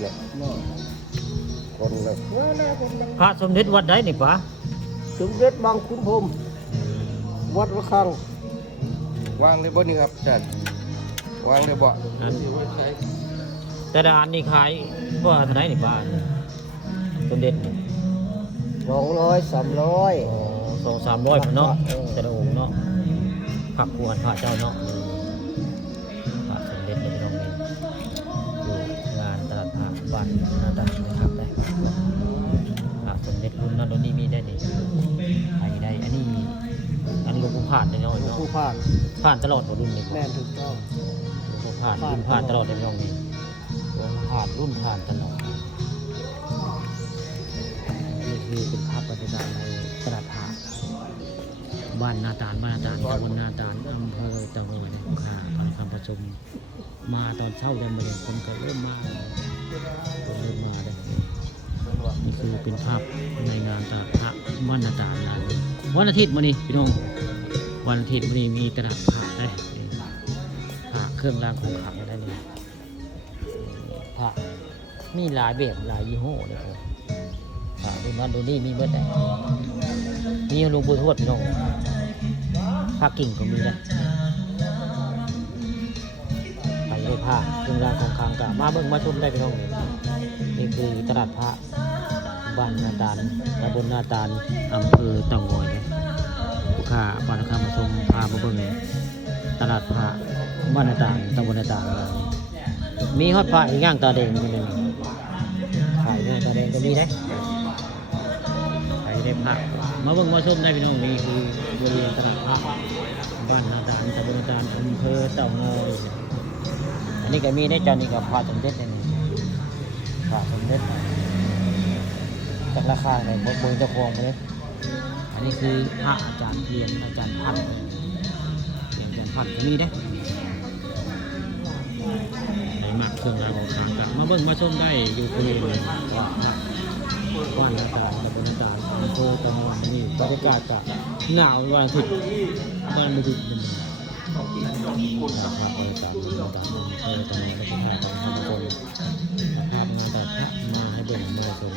แหละคนละคนละ พระสมเด็จวัดใดนี่ปะ สมเด็จบางขุนพรหมวัดระฆังวางได้บ่นี่ครับจัดวางได้บ่ อันแต่ละอันนี่ขายว่าเท่าไหร่นี่ปะสมเด็จนี่ 200 300 อ๋อ200-300พุ่นเนาะแต่ละองค์เนาะผักกวนพระเจ้าเนาะพระสมเด็จในพี่น้องนี่อยู่งานตลาดพระบ้านนาตานะครับได้พระสมเด็จรุ่นนั้นรุ่นนี้มีได้นี่ใครได้อันนี้อันหลวงปู่ผ่านได้น้อยเนาะ ผู้ผ่าน ผ่านตลอดบ่รุ่นนี้ แม่นถูกต้อง หลวงปู่ผ่านรุ่นผ่านตลอดในพี่น้องนี่หลวงปู่ผ่านรุ่นผ่านตลอดนี่คือเป็นภาพบรรยากาศในตลาดพระบ้านนาตาลตำบลนาตาลอำเภอตะโงยค่ะผ่านคำประชุมมาตอนเช้ายันมาเลยคนก็เริ่มมาเลยนี่คือเป็นภาพในงานตลาดพระบ้านนาตาลงานวันอาทิตย์มื้อนี้พี่น้องวันอาทิตย์มื้อนี้มีตลาดพระได้พระเครื่องรางของขลังได้นี่พระมีหลายแบบหลายยี่ห้อเลยครับพระดูนั้นดูนี่มีเบิดได้มีหลวงปู่ทวดพี่น้องพระกิ่งก็มีได้ไปได้ผ้าเครื่องรางของขลังก็มาเบิ่งมาชมได้พี่น้องนี่คือตลาดพระบ้านนาตาลตำบลนาตาลอำเภอเต่างอยนะลูกค้าบ้านนามาชมพามาเบิ่งตลาดพระบ้านนาตาลตำบลนาตาลมีฮอดพระอีกอย่างตาแดงนี่เลยขายตาแดงก็มีนะขายได้พระมาเบิ่งมาชมได้พี่น้องนี่คือบริเวณตลาดพระบ้านนาตาลตำบลนาตาลอำเภอเต่างอยอันนี้ก็มีได้จานนี้กับพระสมเด็จนี่พระสมเด็จจากราคาในบนเจ้าของเลยอันนี้คือพระอาจารย์เทียนอาจารย์พันธุ์เทียนอาจารย์พันธุ์มีได้ในหมักเครื่องรางของขลังกันมาเบิ่งมาชมได้อยู่บริเวณบ้านนาตาลตำบลนาตาลอำเภอตะโงยนี่บรรยากาศจะหนาววันอาทิตย์บ้านไม่ดุเป็นนะครับบรรยากาศนาตาลอำเภอตะโงยและก็ถ่ายของท่านผู้ชมภาพงานแต่พระมาให้เบิ่งมาชม